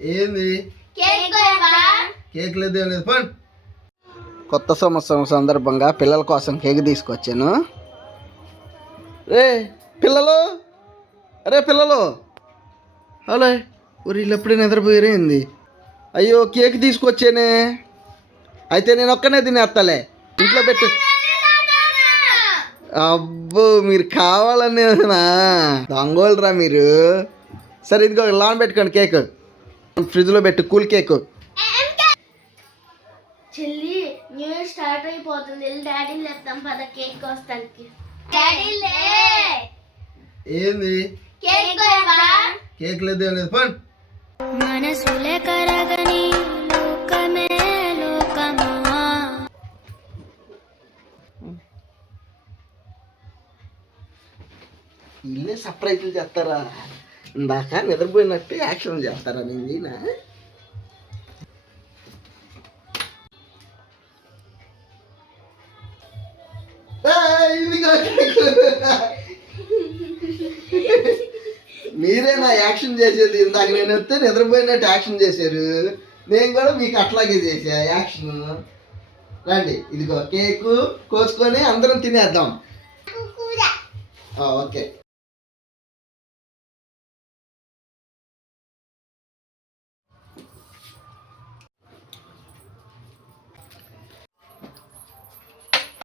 ఏంది కేక్ లేదు ఏం లేదు పని. కొత్త సంవత్సరం సందర్భంగా పిల్లల కోసం కేక్ తీసుకొచ్చాను. రే పిల్లలు, అరే పిల్లలు, హలో వీళ్ళు ఎప్పుడే నిద్రపోయారేంది? అయ్యో కేక్ తీసుకొచ్చానే. అయితే నేను ఒక్కనే తినేస్తాలే, ఇంట్లో పెట్టు. అబ్బో మీరు కావాలని దొంగోళ్ళరా మీరు. సరే ఇదిగో లాన్ పెట్టుకోండి కేక్, ఫ్రిడ్జ్లో పెట్టు, కూల్ కేక్. చెల్లి న్యూ ఇయర్ స్టార్ట్ అయిపోతుంది, డాడీ లేపుతాం పద కేక్ కోస్తానికి. డాడీ లే. ఏంది కేక్ లేదు ఏం లేదు పని. మనసులే కరగని లోకమే లోకమా. ఇల్లే సర్ప్రైజ్లు చేస్తారా? ఇందాక నిద్రపోయినట్టు యాక్షన్ చేస్తారా? నేను మీరే నా యాక్షన్ చేసేది. ఇందాక నేను వస్తే నిద్రపోయినట్టు యాక్షన్ చేశారు, నేను కూడా మీకు అట్లాగే చేసా యాక్షన్. రండి ఇదిగో కేకు కోసుకొని అందరం తినేద్దాం. ఓకే.